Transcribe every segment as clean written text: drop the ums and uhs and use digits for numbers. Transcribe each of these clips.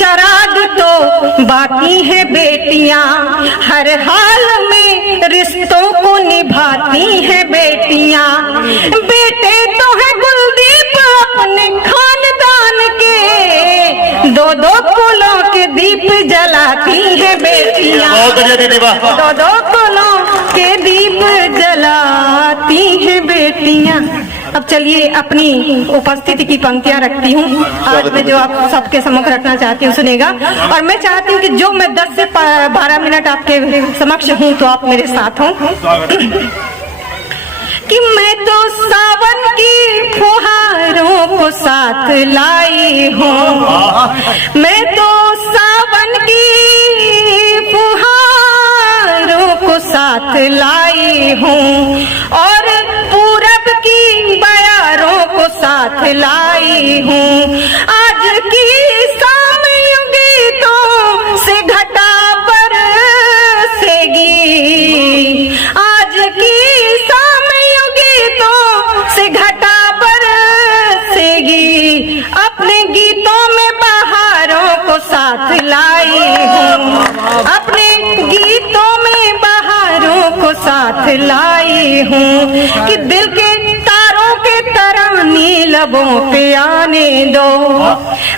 चराग तो बाकी है बेटियां, हर हाल में रिश्तों को निभाती है बेटियां। बेटे तो है कुलदीप अपने खानदान के, दो दो कुलों के दीप जलाती है बेटियां। दो दो कुलों के दीप जलाती है बेटियां। अब चलिए अपनी उपस्थिति की पंक्तियां रखती हूँ। आज मैं जो आप सबके सम्मुख रखना चाहती हूँ सुनेगा, और मैं चाहती हूँ कि जो मैं 10 से 12 मिनट आपके समक्ष हूँ तो आप मेरे साथ हों। कि मैं तो सावन की फुहारों को साथ लाई हूँ, मैं तो सावन की फुहारों को साथ लाई हूँ, और पूरब की बयारों को साथ लाई हूँ। आज की सामयुगी तो से घटा बरसेगी, आज की सामयुगी तो से घटा बरसेगी। अपने गीतों में बहारों को साथ लाई हूँ, अपने गीतों में बहारों को साथ लाई हूँ। कि दिल के तारों के तराने लबों पे आने दो,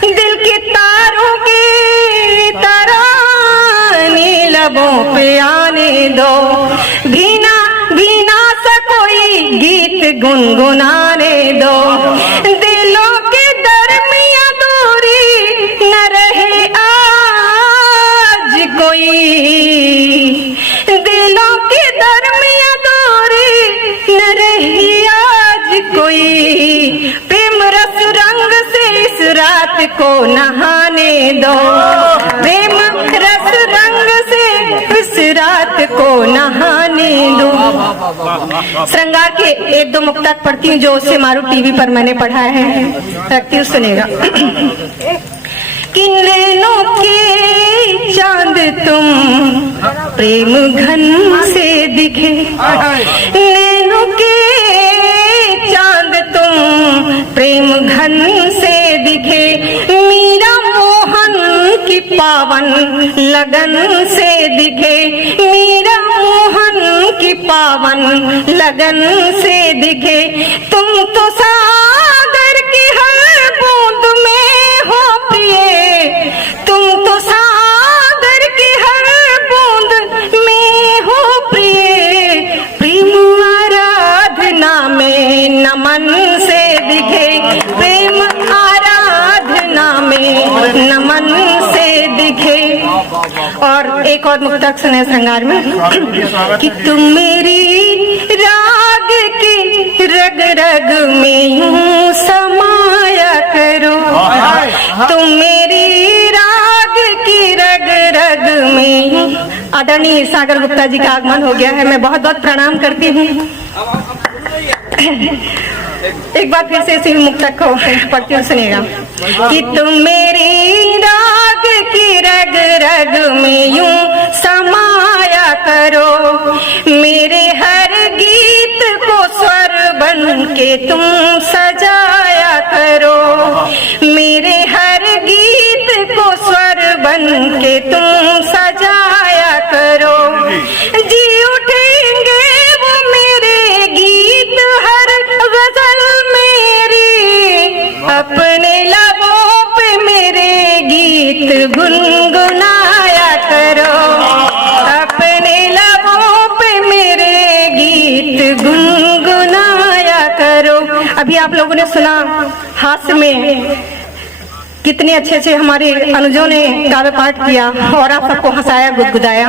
दिल के तारों के तराने लबों पे आने दो। भीना भीना सा कोई गीत गुनगुनाने दो, दिलों के दरमियां दूरी न रहे आज कोई, दिलों के दरमियां दूरी न रही आज कोई। प्रेम रस रंग से इस रात को नहाने दो, प्रेम रस रंग से इस रात को नहाने दो। श्रृंगार के 1-2 मुक्तक पढ़ती हूँ जो उससे मारू टीवी पर मैंने पढ़ा है, रखती हूँ सुनेगा। कि नैनों के चांद तुम प्रेम घन से दिखे, नैनों के चांद तुम प्रेम घन से दिखे। मीरा मोहन की पावन लगन से दिखे, मीरा मोहन की पावन लगन से दिखे। तुम तो सागर की हर बूंद में हो प्रिय, तुम तो सागर की हर बूंद में हो प्रिय। प्रेम आराधना में नमन से दिखे, प्रेम आराधना में नमन से दिखे। और एक और मुक्तक सुने श्रृंगार में। कि तुम मेरी राग की रग रग में यूं समाया करो, तुम मेरी राग की रग रग में। आदरणीय सागर गुप्ता जी का आगमन हो गया है, मैं बहुत बहुत प्रणाम करती हूँ। एक बार फिर से इसी मुक्तक को पढ़ती हूँ सुनेगा। कि तुम मेरी राग की रग रग में यूं समाया करो, मेरे हर गीत को स्वर बन के तुम सजाया करो, मेरे हर गीत को स्वर बन के तुम सजाया करो। जी उठेंगे वो मेरे गीत हर गजल मेरी, अपने लबों पे मेरे गीत गुनगुनाया करो, अपने लबों पे मेरे गीत गुनगुनाया करो। अभी आप लोगों ने सुना हास्य में कितने अच्छे अच्छे हमारे अनुजों ने काव्य पाठ किया और आप सबको हंसाया गुदगुदाया।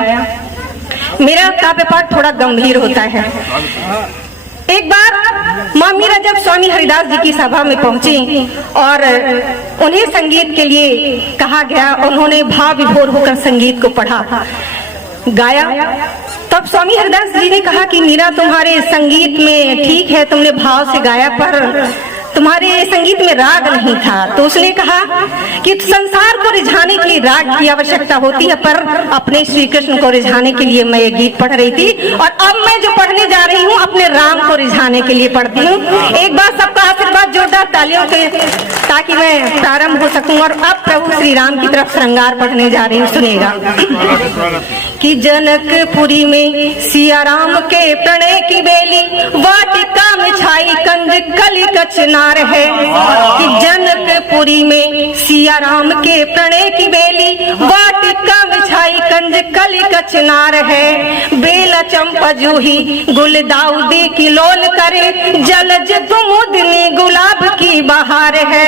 मेरा काव्य पाठ थोड़ा गंभीर होता है। एक बार माँ मीरा जब स्वामी हरिदास जी की सभा में पहुंची और उन्हें संगीत के लिए कहा गया, उन्होंने भाव विभोर होकर संगीत को पढ़ा गाया। तब स्वामी हरिदास जी ने कहा कि मीरा तुम्हारे संगीत में ठीक है, तुमने भाव से गाया, पर तुम्हारे संगीत में राग नहीं था। तो उसने कहा कि संसार को रिझाने के लिए राग की आवश्यकता होती है, पर अपने श्री कृष्ण को रिझाने के लिए मैं ये गीत पढ़ रही थी, और अब मैं जो पढ़ने जा रही हूँ अपने राम को रिझाने के लिए पढ़ती हूँ। एक बार सबका आशीर्वाद जोरदार तालियों के, ताकि मैं प्रारंभ हो सकूं। और अब प्रभु श्री राम की तरफ श्रृंगार पढ़ने जा रही हूँ, सुनेगा। कि जनकपुरी में सिया राम के प्रणय की बेली, वाटिका में छाई कंज कली कचनार है। कि जनकपुरी में सिया राम के प्रणय की बेली, वाटिका में छाई कंज कली कचनार है। बेला चंपा जूही गुलदाउदी की लोल करे, जलज कुमुदनी गुलाब की बहार है।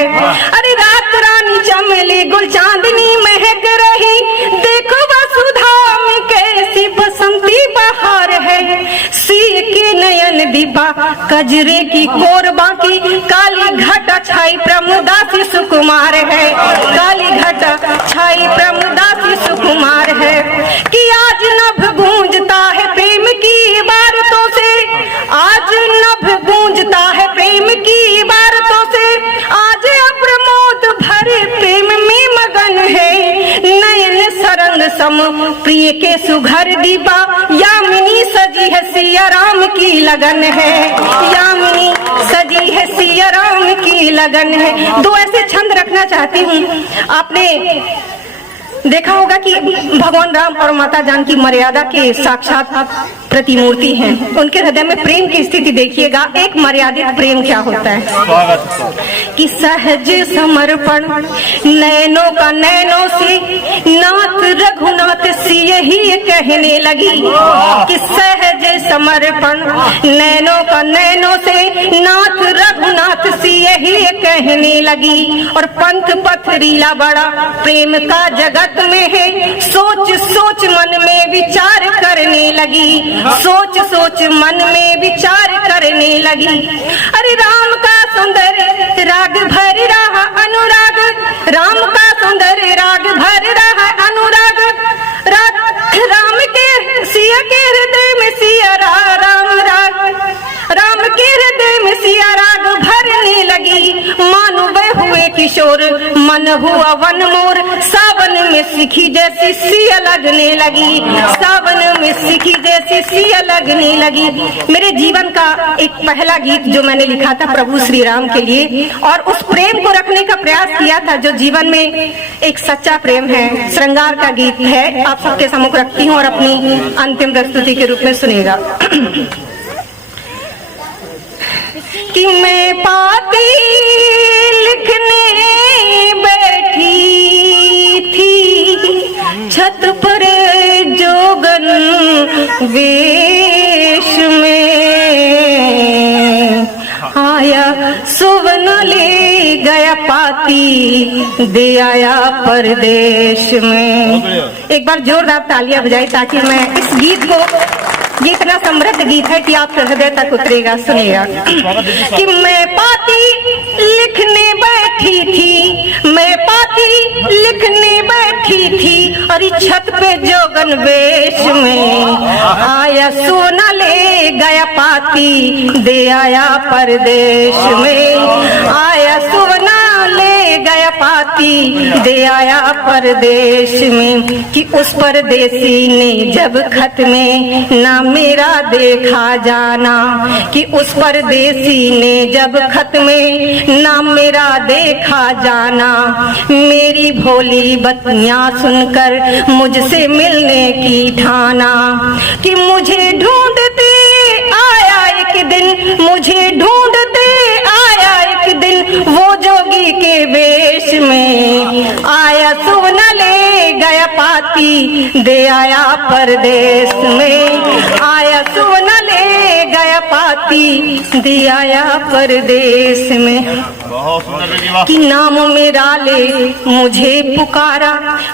अरे रात रानी चमेली गुल चांदनी महक रही, देखो वसुधा में कैसी बसंती बहार है। सिय के नयन दीपा कजरे की कोरबा की, काली घटा छाई प्रमुदासी सुकुमार है। काली घटा छाई प्रमुदासी सुकुमार है। कि आज नभ गूंजता है प्रेम की इबारतों से, आज नभ गूंजता है प्रेम की इबारतों से, आज अप्रमोद भरे प्रेम में मगन है। नयन सरंग सम प्रिय के सुघर दीपा, यामिनी सजी है सिया राम की लगन है। यामिनी सजी है सिया राम की लगन है। दो ऐसे छंद रखना चाहती हूँ। आपने देखा होगा कि भगवान राम और माता जानकी मर्यादा के साक्षात प्रतिमूर्ति हैं। उनके हृदय में प्रेम की स्थिति देखिएगा। एक मर्यादित प्रेम क्या होता है कि सहज समर्पण नैनों का नैनों से, नाथ रघुनाथ सिय ही कहने लगी। कि सहज समर्पण नैनों का नैनों से, नाथ रघुनाथ सिय ही कहने लगी। और पंथ पथरीला बड़ा प्रेम का जगत में है, सोच सोच मन में विचार करने लगी। सोच सोच मन में विचार करने लगी। अरे राम का सुंदर राग भर रहा अनुराग, राम का सुंदर राग भर रहा अनुराग। राम के सिया के हृदय में सिया राम राग, राम के हृदय में सिया राग भरने लगी। मानो बह हुए किशोर मन हुआ वन मोर, सावन में सिखी जैसी सिया लगने लगी। सावन में सिखी जैसी सिया लगने लगी। मेरे जीवन का एक पहला गीत जो मैंने लिखा था प्रभु श्री राम के लिए, और उस प्रेम को रखने का प्रयास किया था जो जीवन में एक सच्चा प्रेम है। श्रृंगार का गीत है, आप सबके सम्मुख रखती हूँ और अपनी अंतिम प्रस्तुति के रूप में सुनेगा। कि मैं पाती लिखने बैठी थी, छत पर जोगन वेश में आया, सुवन ले गया पाती, दे आया परदेश में। एक बार जोरदार तालियां बजाई ताकि मैं इस गीत को, ये इतना समृद्ध गीत है कि आपके हृदय तक उतरेगा, सुनेगा। कि मैं पाती लिखने बैठी थी, मैं पाती लिखने बैठी थी, और छत पे जोगन वेश में आया, सोना ले गया पाती, दे आया परदेश में। आया सोना ले गया पाती, दे आया परदेश में। कि उस परदेसी ने जब खत में ना मेरा देखा जाना, कि उस परदेसी ने जब खत में ना मेरा देखा जाना, मेरी भोली बतियां सुनकर मुझसे मिलने की ठाना। कि मुझे ढूंढते आया एक दिन, मुझे ढूंढते आया एक दिन, वो जोगी के वेश में आया, सोना ले गया पाती, दे आया परदेश में। आया सोना ले गया पाती, दे आया परदेश में। कि नाम मेरा ले मुझे पुकारा,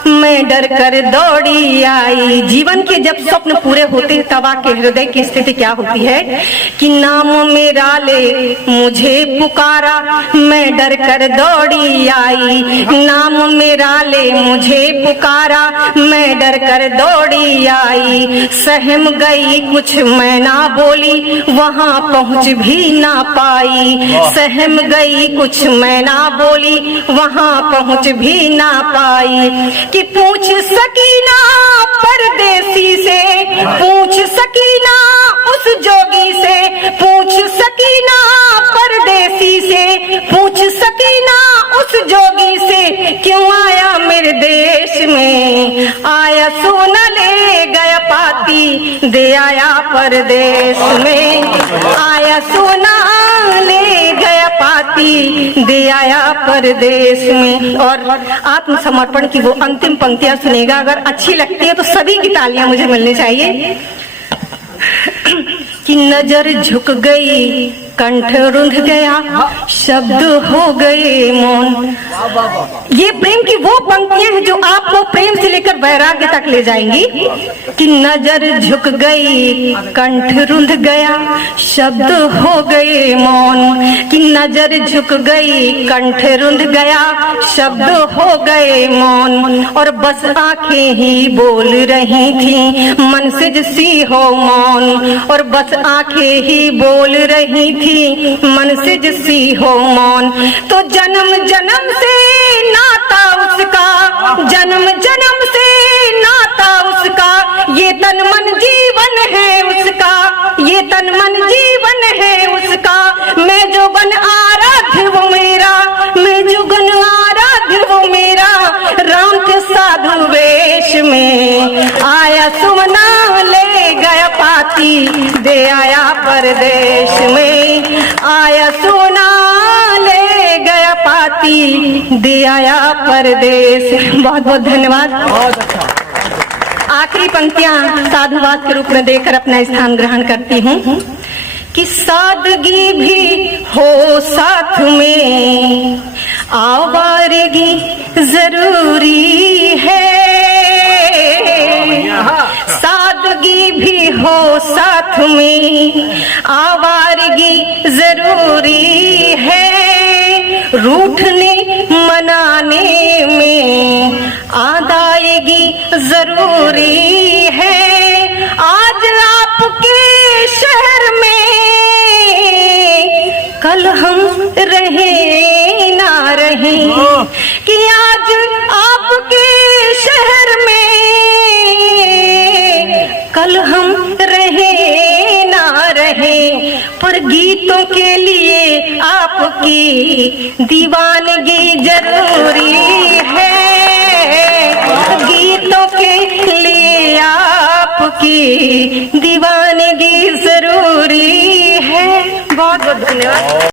मैं डर कर दौड़ी आई। जीवन के जब स्वप्न पूरे होते हैं तब आपके हृदय की स्थिति क्या होती है? कि नाम मेरा ले मुझे पुकारा, मैं डर कर दौड़ी आई। नाम मेरा ले मुझे पुकारा, मैं डर कर दौड़ी आई। सहम गई कुछ मैं ना बोली, वहाँ पहुँच भी ना पाई। सहम गई कुछ मैं ना बोली, वहाँ पहुँच भी ना पाई। कि पूछ सकी ना परदेसी से, पूछ सकी ना उस जोगी से, पूछ सकी ना परदेसी से, परदेश में, आया सोना ले गया पाती दे आया परदेश में। और आत्मसमर्पण की वो अंतिम पंक्तियां सुनेगा, अगर अच्छी लगती है तो सभी की तालियां मुझे मिलनी चाहिए। कि नजर झुक गई, कंठ रुंध गया, शब्द हो गए मौन। ये प्रेम की वो पंक्तियां हैं जो आपको प्रेम से लेकर वैराग्य तक ले जाएंगी। कि नजर झुक गई, कंठ रुंध गया, शब्द हो गए मौन। कि नजर झुक गई, कंठ रुंध गया, शब्द हो गए मौन। और बस आंखें ही बोल रही थी, मन से जसी हो मौन। और बस आंखें ही बोल रही थी, मन से जसी हो मौन। तो जन्म जन्म से नाता उसका, जन्म जन्म से नाता उसका, ये तन मन जीवन है उसका, ये तन मन जीवन है उसका। मैं जो बन आराध्य वो मेरा, मैं जो बन आराध्य वो मेरा, राम के साधु वेश में, आया सुमना ले गया पाती दे आया परदेश में। आया सोना ले गया पाती दे आया परदेश। बहुत बहुत धन्यवाद। बहुत अच्छा। आखिरी पंक्तियां साधुवाद के रूप में देकर अपना स्थान ग्रहण करती हूँ। कि सादगी भी हो साथ में, आवारगी जरूरी है। सादगी भी हो साथ में, आवारगी जरूरी है। रूठने मनाने में आदायगी जरूरी है। आज आपके शहर में, कल हम रहे ना रहे। कि आज आपके शहर में, कल हम रहे ना रहे। पर गीतों के लिए आपकी दीवानगी जरूरी है। गीतों के लिए आपकी दीवानगी जरूरी है। बहुत बहुत धन्यवाद।